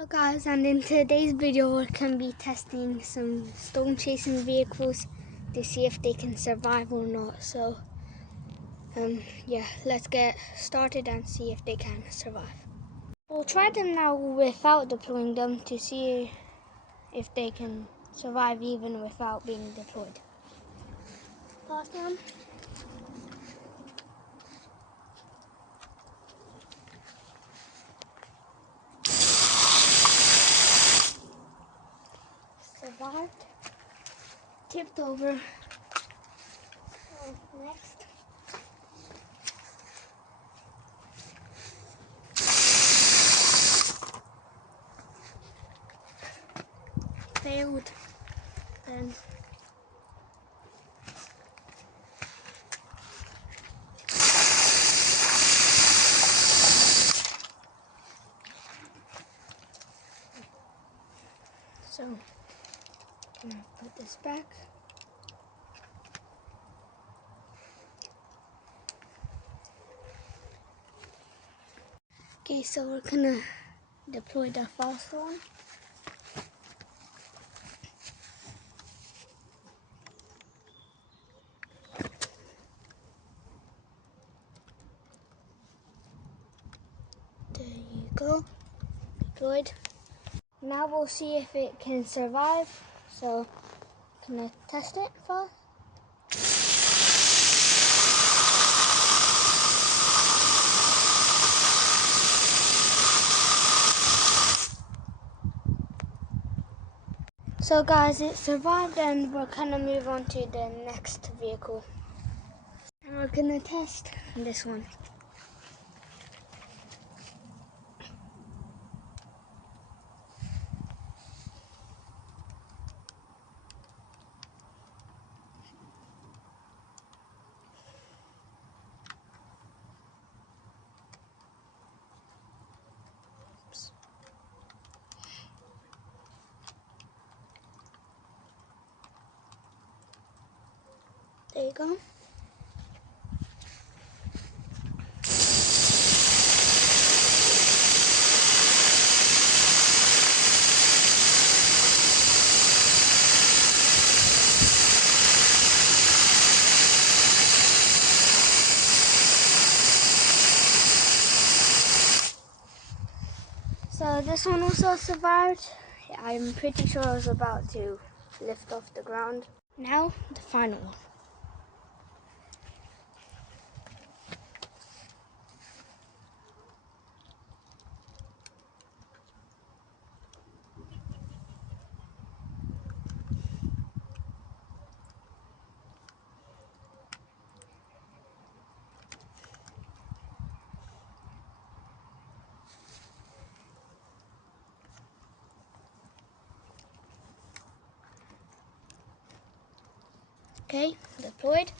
Hello guys, and in today's video we're going to be testing some stone chasing vehicles to see if they can survive or not. So yeah, let's get started and see if they can survive. We'll try them now without deploying them to see if they can survive even without being deployed. Pass them. Survived. Tipped over. Next. Failed. Then so I'm gonna put this back. Okay, so we're gonna deploy the fast one. There you go, deployed. Now we'll see if it can survive. So, can I test it first? So guys, it survived and we're gonna move on to the next vehicle. And we're gonna test this one. Oops. There you go. So this one also survived. I'm pretty sure I was about to lift off the ground. Now the final one. Okay, deployed.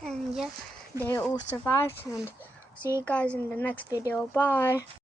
And yep, they all survived, and see you guys in the next video. Bye.